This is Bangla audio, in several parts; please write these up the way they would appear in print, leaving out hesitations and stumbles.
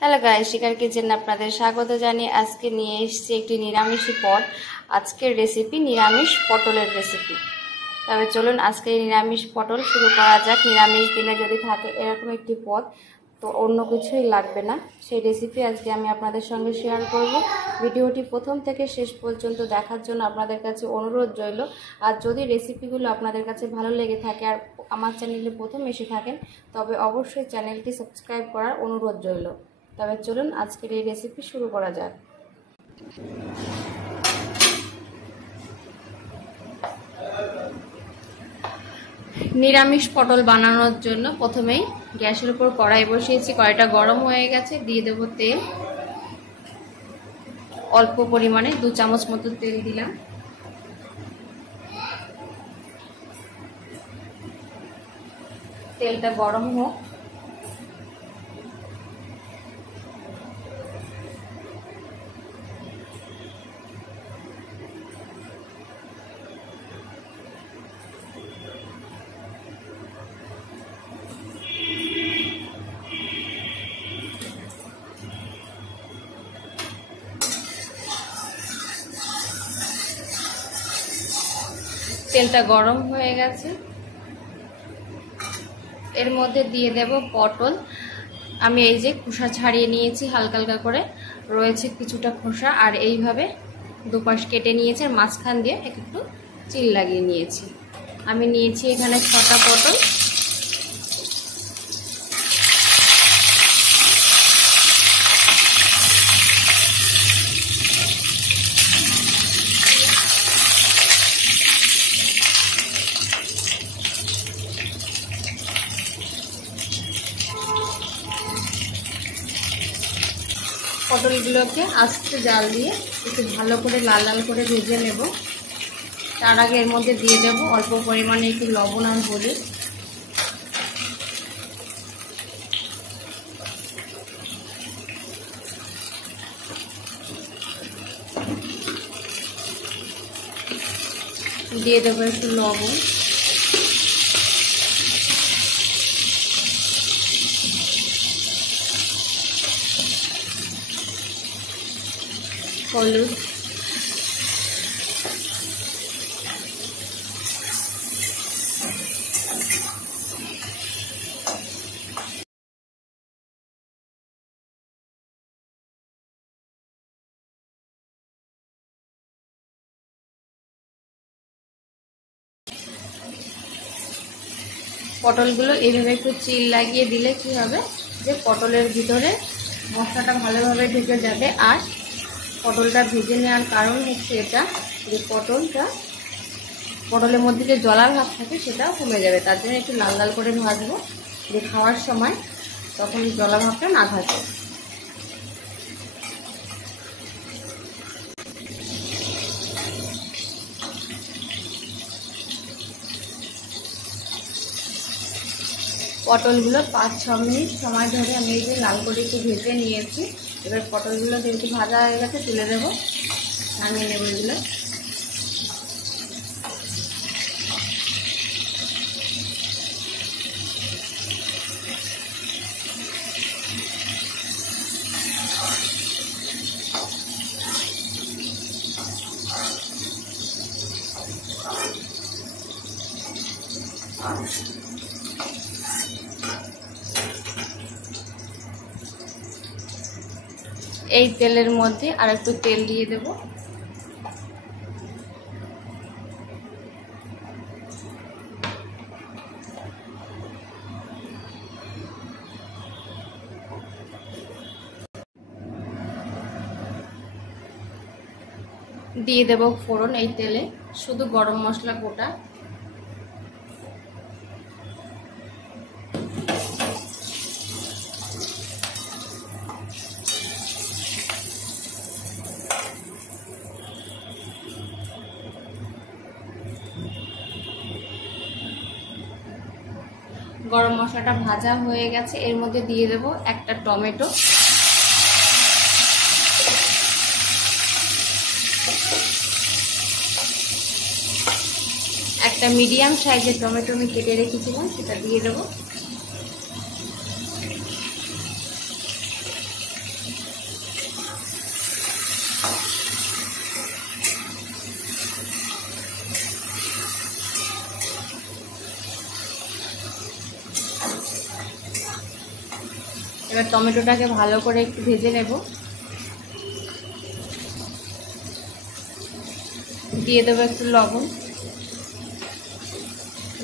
হ্যালো গাইস, শিখার কিচেনে আপনাদের স্বাগত জানিয়ে আজকে নিয়ে এসেছি একটি নিরামিষী পদ। আজকের রেসিপি নিরামিষ পটলের রেসিপি। তবে চলুন আজকে নিরামিষ পটল শুরু করা যাক। নিরামিষ দিনে যদি থাকে এরকম একটি পদ, তো অন্য কিছুই লাগবে না। সেই রেসিপি আজকে আমি আপনাদের সঙ্গে শেয়ার করব। ভিডিওটি প্রথম থেকে শেষ পর্যন্ত দেখার জন্য আপনাদের কাছে অনুরোধ রইল। আর যদি রেসিপিগুলো আপনাদের কাছে ভালো লেগে থাকে আর আমার চ্যানেলে প্রথম এসে থাকেন, তবে অবশ্যই চ্যানেলটি সাবস্ক্রাইব করার অনুরোধ রইল। তবে চলুন আজকের এই রেসিপি শুরু করা যাক। নিরামিষ পটল বানানোর জন্য প্রথমেই গ্যাসের উপর কড়াই বসিয়েছি। কড়াইটা গরম হয়ে গেছে, দিয়ে দেব তেল। অল্প পরিমাণে 2 চামচ মতো তেল দিলাম। তেলটা গরম হোক। তেলটা গরম হয়ে গেছে, এর মধ্যে দিয়ে দেব পটল। আমি এই যে খোসা ছাড়িয়ে নিয়েছি, হালকা হালকা করে রয়েছে কিছুটা খোসা, আর এইভাবে দুপাশ কেটে নিয়েছি, আর মাঝখান দিয়ে একটু চিল লাগিয়ে নিয়েছি। আমি নিয়েছি এখানে 6টা পটল। পটলগুলোকে আস্তে জাল দিয়ে একটু ভালো করে লাল লাল করে ভেজে নেব। তার আগে এর মধ্যে দিয়ে দেব অল্প পরিমাণে একটু লবণ আর হলুদ। দিয়ে দেবো একটু লবণ, হলুদ, পটলগুলো এইভাবে একটু চিল লাগিয়ে দিলে কি হবে, যে পটলের ভিতরে মশলাটা ভালোভাবে ঢুকে যাবে। আর পটলটা ভেজে নেওয়ার কারণ হচ্ছে এটা, যে পটলের মধ্যে যে জলার ভাব থাকে সেটাও কমে যাবে। তার জন্য একটু লাল লাল করে ভাজবো, যে খাওয়ার সময় তখন জলা ভাবটা না থাকে। পটলগুলো 5-6 মিনিট সময় ধরে আমি এই যে লাল করে একটু ভেজে নিয়েছি। এবার পটলগুলো যেহেতু ভাজা হয়ে গেছে তুলে দেবো, নামিয়ে নেবো এগুলো। এই তেলের মধ্যে আর একটু তেল দিয়ে দেব। দিয়ে দেব ফোড়ন। এই তেলে শুধু গরম মশলা গোটা, গরম মশলাটা ভাজা হয়ে গেছে। এর মধ্যে দিয়ে দেব একটা টমেটো, একটা মিডিয়াম সাইজের টমেটো আমি কেটে রেখেছিলাম, সেটা দিয়ে দেবো। এবার টমেটোটাকে ভালো করে একটু ভেজে নেব। দিয়ে দেবো একটু লবণ।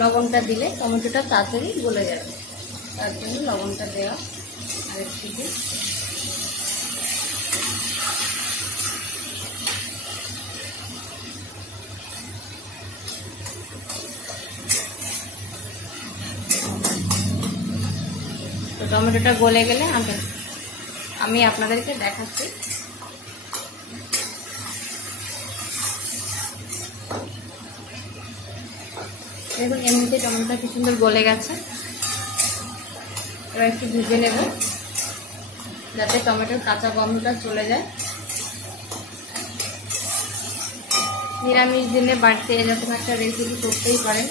লবণটা দিলে টমেটোটা তাড়াতাড়ি গলে যাবে, তার জন্য লবণটা দেওয়া। আর একটু তো টমেটোটা গলে গেলে আমি আপনাদেরকে দেখাচ্ছি। দেখুন এমনিতে টমেটোটা কি সুন্দর গলে গেছে। এবার একটু ভেজে নেব যাতে টমেটোর কাঁচা গন্ধটা চলে যায়। নিরামিষ দিনে বাড়িতে এরকম একটা রেসিপি করতেই পারেন।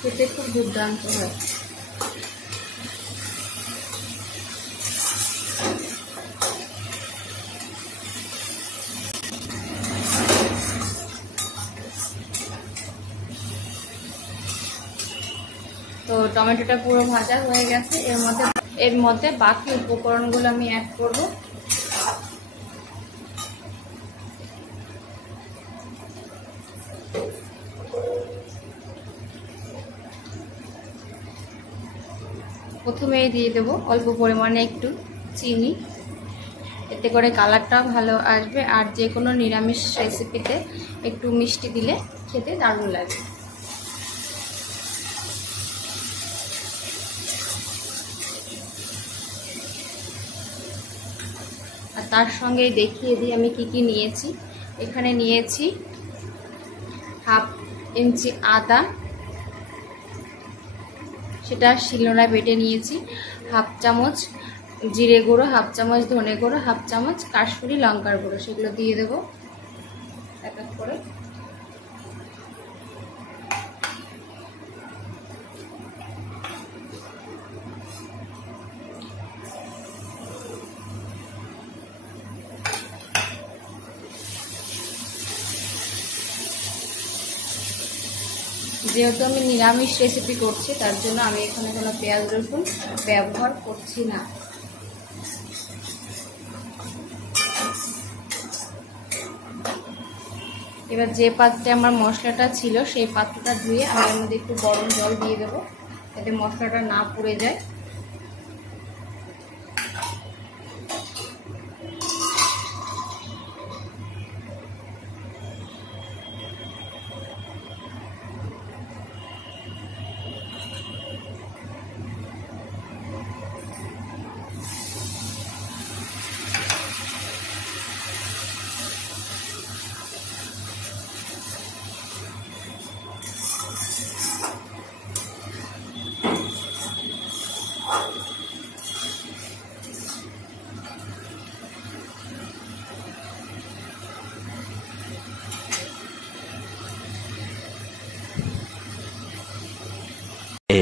খেতে খুব দুর্দান্ত হয়। তো টমেটোটা পুরো ভাজা হয়ে গেছে। এর মধ্যে বাকি উপকরণগুলো আমি অ্যাড করব। প্রথমেই দিয়ে দেবো অল্প পরিমাণে একটু চিনি, এতে করে কালারটা ভালো আসবে। আর যে কোনো নিরামিষ রেসিপিতে একটু মিষ্টি দিলে খেতে দারুণ লাগে। আর তার সঙ্গে দেখিয়ে দিই আমি কি কি নিয়েছি। এখানে নিয়েছি 1/2 ইঞ্চি আদা, সেটা শিলনোড়ায় বেটে নিয়েছি। 1/2 চামচ জিরে গুঁড়ো, 1/2 চামচ ধনে গুঁড়ো, 1/2 চামচ কাশ্মীরি লঙ্কার গুঁড়ো, সেগুলো দিয়ে দেবো এক এক করে। যেহেতু আমি নিরামিষ রেসিপি করছি তার জন্য আমি এখানে কোনো পেঁয়াজ রসুন ব্যবহার করছি না। এবার যে পাত্রে আমার মশলাটা ছিল সেই পাত্রটা ধুয়ে আমি এর মধ্যে একটু গরম জল দিয়ে দেবো, যাতে মশলাটা না পুড়ে যায়।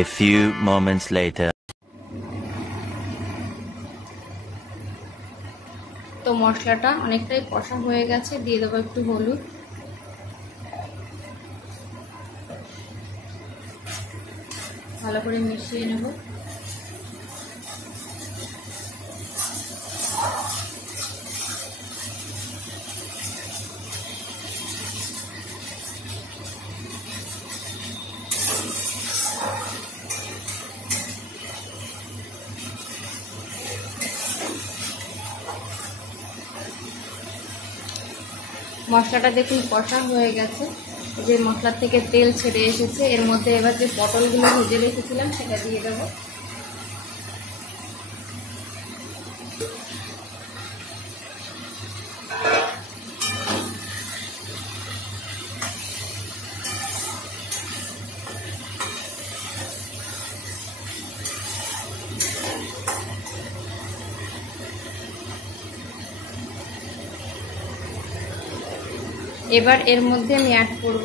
A few moments later. তো মশলাটা অনেকটাই কষা হয়ে গেছে, দিয়ে দেবো একটু হলুদ, ভালো করে মিশিয়ে নেব। মশলাটা দেখুন কষা হয়ে গেছে, যে মশলার থেকে তেল ছেড়ে এসেছে। এর মধ্যে এবার যে পটলগুলো ভেজে রেখেছিলাম সেটা দিয়ে দেবো। এবার এর মধ্যে আমি অ্যাড করব,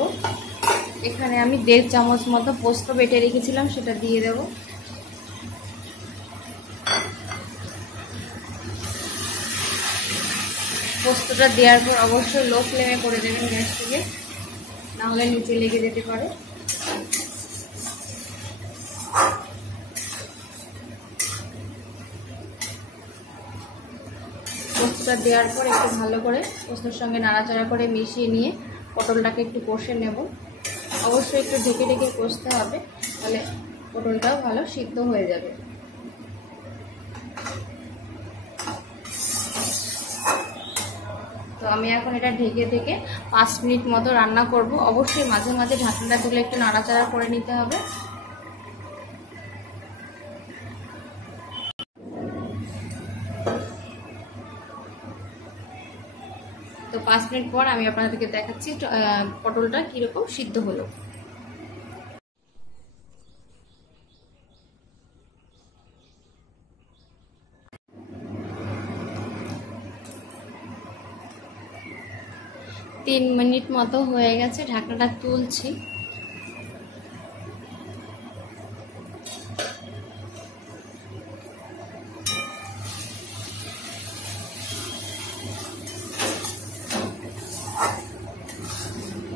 এখানে আমি 1.5 চামচ মতো পোস্ত বেটে রেখেছিলাম, সেটা দিয়ে দেব। পোস্তটা দেওয়ার পর অবশ্যই লো ফ্লেমে করে দেবেন গ্যাসটাকে, নাহলে নিচে লেগে যেতে পারে। পোস্তটা দেওয়ার পর একটু ভালো করে পোস্তর সঙ্গে নাড়াচাড়া করে মিশিয়ে নিয়ে পটলটাকে একটু কষে নেব। অবশ্যই একটু ঢেকে ঢেকে কষতে হবে, তাহলে পটলটাও ভালো সিদ্ধ হয়ে যাবে। তো আমি এখন এটা ঢেকে ঢেকে 5 মিনিট মতো রান্না করব। অবশ্যই মাঝে মাঝে ঢাকনাটা তুলে একটু নাড়াচাড়া করে নিতে হবে। তো 5 মিনিট পর আমি আপনাদেরকে দেখাচ্ছি পটলটা কিরকম সিদ্ধ হলো। তিন মিনিট মতো হয়ে গেছে, ঢাকনাটা তুলছি।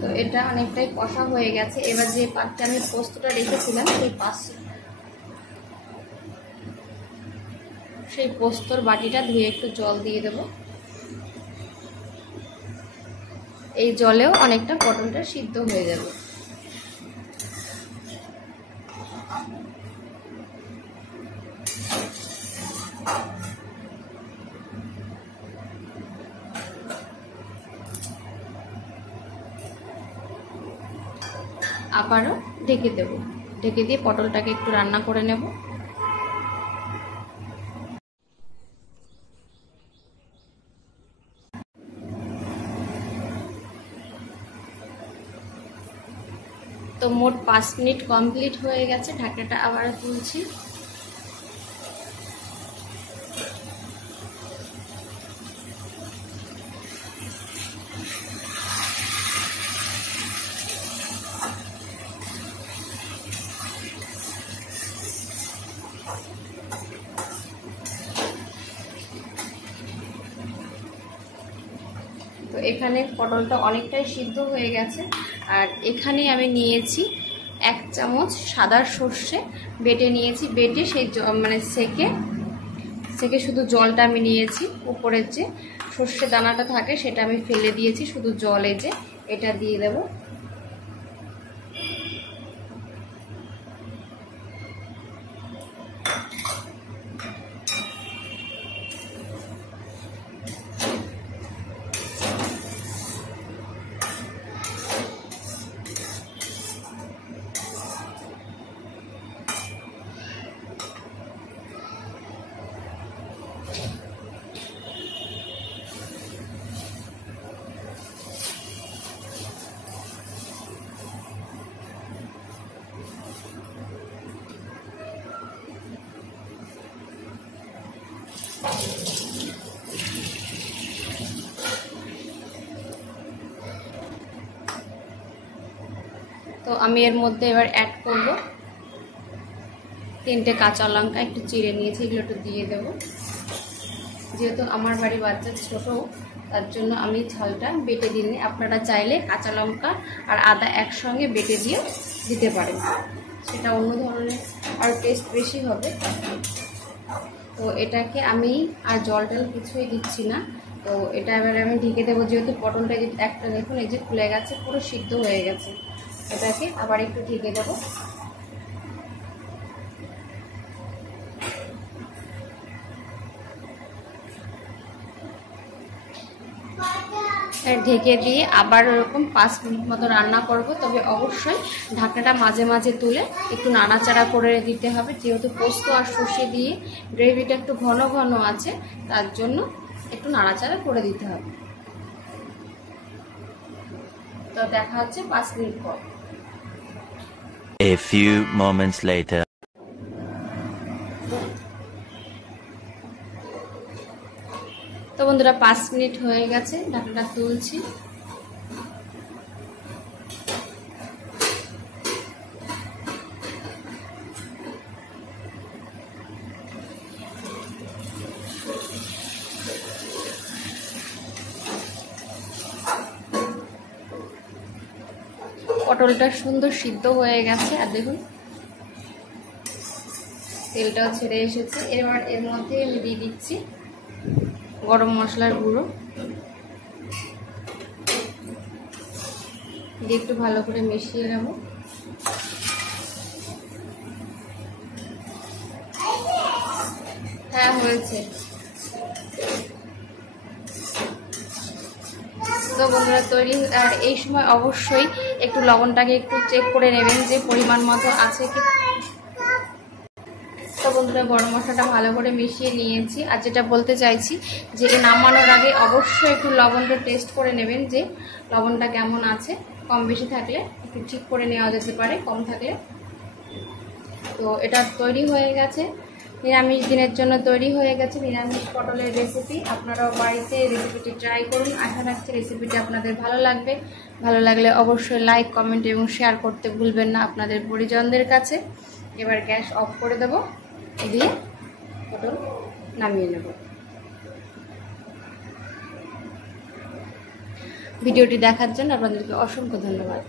তো এটা অনেকটাই কষা হয়ে গেছে। এবার যে পাত্রে আমি পোস্তটা রেখেছিলাম সেই পোস্তর বাটিটা ধুয়ে একটু জল দিয়ে দেব। এই জলেও অনেকটা পটলটা সিদ্ধ হয়ে যাবে। আবারও ঢেকে দেব, ঢেকে দিয়ে পটলটাকে একটু রান্না করে নেব। তো মোট 5 মিনিট কমপ্লিট হয়ে গেছে, ঢাকনাটা আবারও তুলছি। তো এখানে পটলটা অনেকটাই সিদ্ধ হয়ে গেছে। আর এখানে আমি নিয়েছি 1 চামচ সাদা সর্ষে বেটে নিয়েছি। বেটে সেই মানে সেকে শুধু জলটা আমি নিয়েছি। উপরের যে সর্ষে দানাটা থাকে সেটা আমি ফেলে দিয়েছি, শুধু জলে যে এটা দিয়ে দেব। তো আমি এর মধ্যে এবার অ্যাড করব 3টে কাঁচা লঙ্কা একটু চিড়ে নিয়েছি, এগুলো একটু দিয়ে দেব। যেহেতু আমার বাড়ি বাচ্চা ছোট, তার জন্য আমি ঝালটা বেটে দিইনি। আপনারা চাইলে কাঁচা লঙ্কা আর আদা একসঙ্গে বেটে দিয়ে দিতে পারেন, সেটা অন্য ধরনের আর টেস্ট বেশি হবে। তো এটাকে আমি আর জল টল কিছুই দিচ্ছি না। তো এটা এবারে আমি ঢেকে দেবো, যেহেতু পটলটা একটা দেখুন এই যে ফুলে গেছে, পুরো সিদ্ধ হয়ে গেছে। এটাকে আবার একটু ঢেকে দেবো। ঢেকে দিয়ে আবার ওরকম 5 মিনিট মতো রান্না করব। তবে অবশ্যই ঢাকনাটা মাঝে মাঝে তুলে একটু নাড়াচাড়া করে দিতে হবে, যেহেতু পোস্ত আর সর্ষে দিয়ে গ্রেভিটা একটু ঘন ঘন আছে, তার জন্য একটু নাড়াচাড়া করে দিতে হবে। তো দেখা হচ্ছে 5 মিনিট পর। A few moments later. তো বন্ধুরা 5 মিনিট হয়ে গেছে, ঢাকনাটা তুলছি। পটলটা সুন্দর সিদ্ধ হয়ে গেছে, আর দেখুন তেলটাও ছেড়ে এসেছে। এবার এর মধ্যে আমি দিয়ে দিচ্ছি গরম মশলার গুঁড়ো দিয়ে একটু ভালো করে মিশিয়ে নেব। হ্যাঁ হয়েছে। তো বন্ধুরা তৈরি, আর এই সময় অবশ্যই একটু লবণটাকে একটু চেক করে নেবেন যে পরিমাণ মতো আছে কি। তো বন্ধুরা গরম মশলাটা ভালো করে মিশিয়ে নিয়েছি। আর যেটা বলতে চাইছি যে নামানোর আগে অবশ্যই একটু লবণটা টেস্ট করে নেবেন যে লবণটা কেমন আছে। কম বেশি থাকলে একটু ঠিক করে নেওয়া যেতে পারে, কম থাকলে। তো এটা তৈরি হয়ে গেছে, নিরামিষ দিনের জন্য তৈরি হয়ে গেছে নিরামিষ পটলের রেসিপি। আপনারাও বাড়িতে রেসিপিটি ট্রাই করুন। আশা রাখছি রেসিপিটি আপনাদের ভালো লাগবে। ভালো লাগলে অবশ্যই লাইক, কমেন্ট এবং শেয়ার করতে ভুলবেন না আপনাদের পরিজনদের কাছে। এবার গ্যাস অফ করে দেব, দিয়ে পটল নামিয়ে নেব। ভিডিওটি দেখার জন্য আপনাদেরকে অসংখ্য ধন্যবাদ।